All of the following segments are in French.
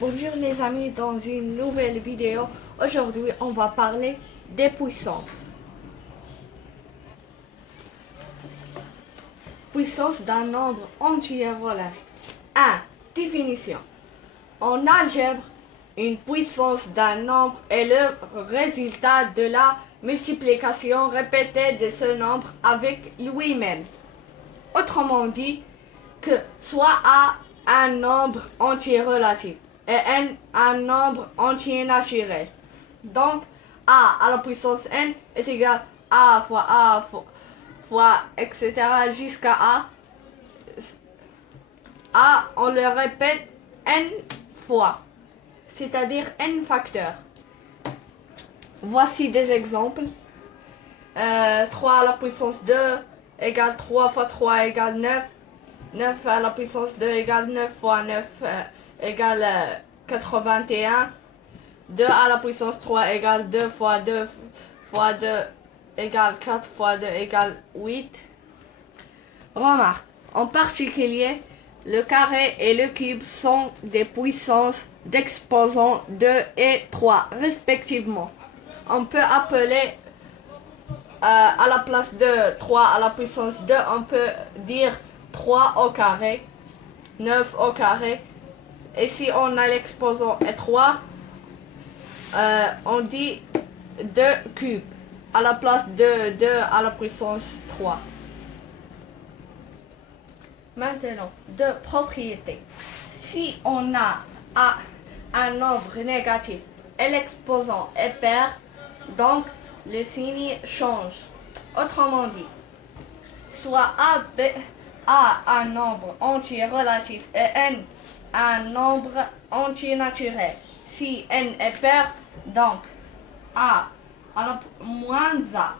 Bonjour les amis, dans une nouvelle vidéo. Aujourd'hui, on va parler des puissances. Puissance d'un nombre entier relatif. 1. Définition. En algèbre, une puissance d'un nombre est le résultat de la multiplication répétée de ce nombre avec lui-même. Autrement dit, que soit A un nombre entier relatif et n un nombre entier naturel. Donc, a à la puissance n est égal à fois etc. jusqu'à a. A, on le répète n fois, c'est-à-dire n facteurs. Voici des exemples. 3 à la puissance 2 égale 3 fois 3 égale 9. 9 à la puissance 2 égale 9 fois 9 égale 81. 2 à la puissance 3 égale 2 fois 2 fois 2 égale 4 fois 2 égale 8. Remarque, en particulier, le carré et le cube sont des puissances d'exposants 2 et 3 respectivement. On peut appeler à la place de 3 à la puissance 2, on peut dire 3 au carré, 9 au carré. Et si on a l'exposant est 3, on dit 2 cubes à la place de 2 à la puissance 3. Maintenant, deux propriétés. Si on a un nombre négatif et l'exposant est pair, donc le signe change. Autrement dit, soit A un nombre entier relatif et n un nombre entier naturel. Si n est pair, donc A à la moins A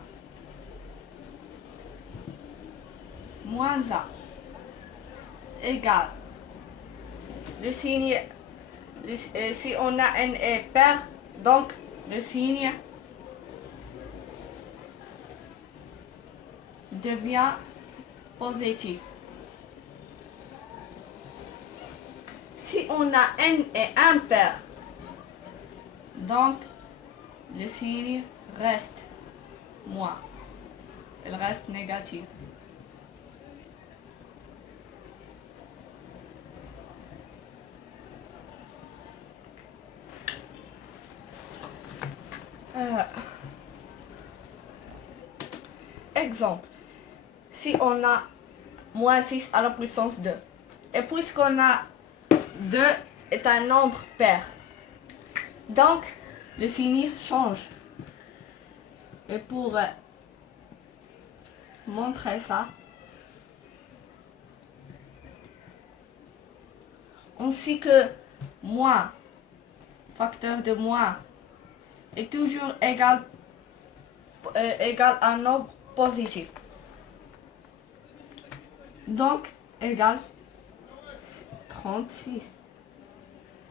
égale le signe, si on a n est pair, donc le signe devient positif. Si on a n est impair, donc le signe reste moins. Il reste négatif. Exemple, si on a moins 6 à la puissance 2, et puisqu'on a 2 est un nombre pair, donc le signe change. Et pour montrer ça, on sait que moins, facteur de moins, est toujours égal à un nombre positif. Donc, égal 36.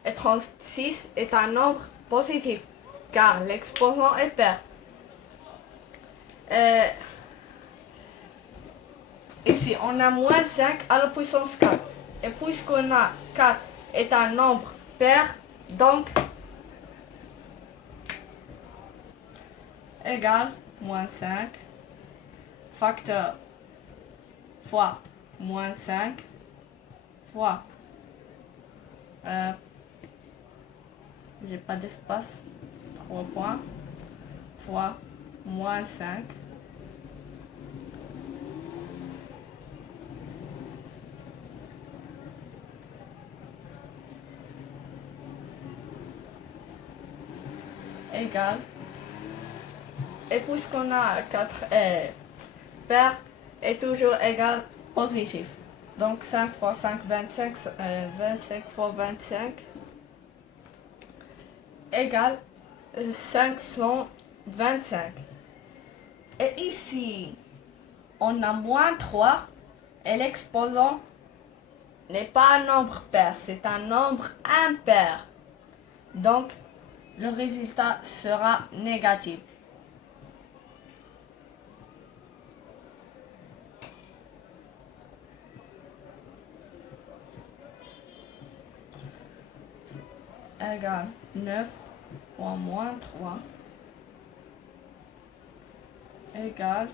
Et 36 est un nombre positif, car l'exposant est pair. Ici, on a moins 5 à la puissance 4. Et puisqu'on a 4 est un nombre pair, donc égal moins 5 facteur fois moins 5 fois j'ai pas d'espace, 3 points, fois moins 5 égale, et puisqu'on a 4 paires est toujours égal positif. Donc 5 fois 5, 25, 25 fois 25 égale 525. Et ici, on a moins 3 et l'exposant n'est pas un nombre pair, c'est un nombre impair. Donc, le résultat sera négatif. égale 9 fois moins 3 égale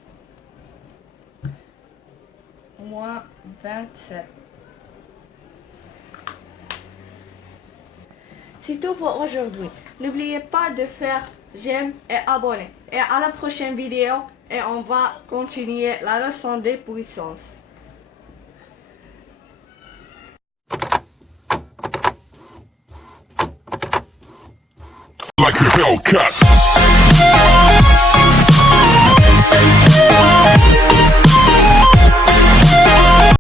moins 27. C'est tout pour aujourd'hui. N'oubliez pas de faire j'aime et abonner. Et à la prochaine vidéo et on va continuer la leçon des puissances. Like a Hellcat.